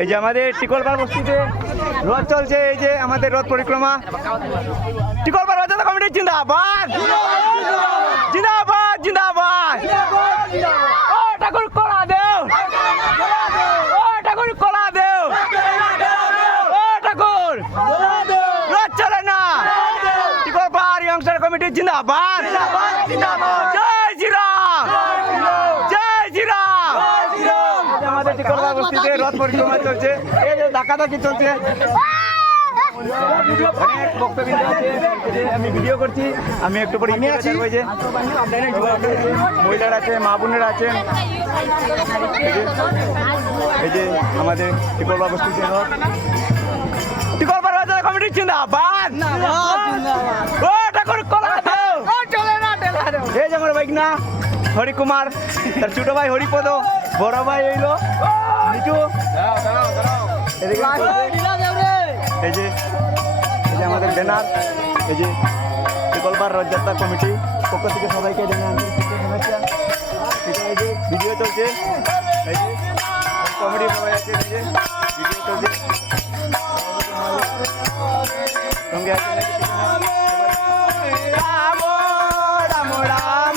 এই যে আমাদের টিকলপাড় বস্তিতে রথ চলছে, এই যে আমাদের রথ পরিক্রমা। টিকলপাড় রথযাত্রা কমিটি জিন্দাবাদ, জিন্দাবাদ, জিন্দাবাদ। ও ঠাকুর কলা দেও, ও ঠাকুর কলা দেও, ও ঠাকুর রথ চলে না। টিকলপাড় ইয়ংস্টার কমিটি জিন্দাবাদ, জয় শ্রীরাম, জয় শ্রীরাম। আমাদের টিকলপাড় বস্তিতে রথ পরিক্রমা চলছে, এই যে ধাক্কাধাক্কি চলছে, অনেক বক্তব্য আছে। আমি ভিডিও করছি, আমি একটু পরে মহিলারা আছে, মা বোনেরা আছেন। এই যে আমাদের টিকলপাড় বস্তিতে রথ, টিকলপাড় রথযাত্রা কমিটি জিন্দাবাদ, ও ঠাকুর কলা দেও। এই যে আমার বাইক না হরিকুমার, তার ছোট ভাই হরিপদ, বড় ভাই এইলো মিঠু। এই যে আমাদের ব্যানার, এই যে টিকলপাড় রথযাত্রা কমিটি পক্ষ থেকে সবাইকে জানাই শুভেচ্ছা। এই যে ভিডিও চলছে, এই যে কমেডি সবাই আছে, এই যে ভিডিও চলছে, সঙ্গে আছে রাম রাম রাম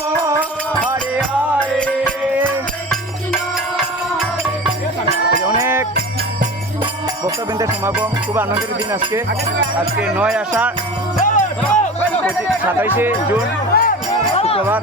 হরে হরে। অনেক ভক্তবৃন্দের সমাগম, খুব আনন্দের দিন আজকে। আজকে 9 আষাঢ় 27শে জুন শুক্রবার।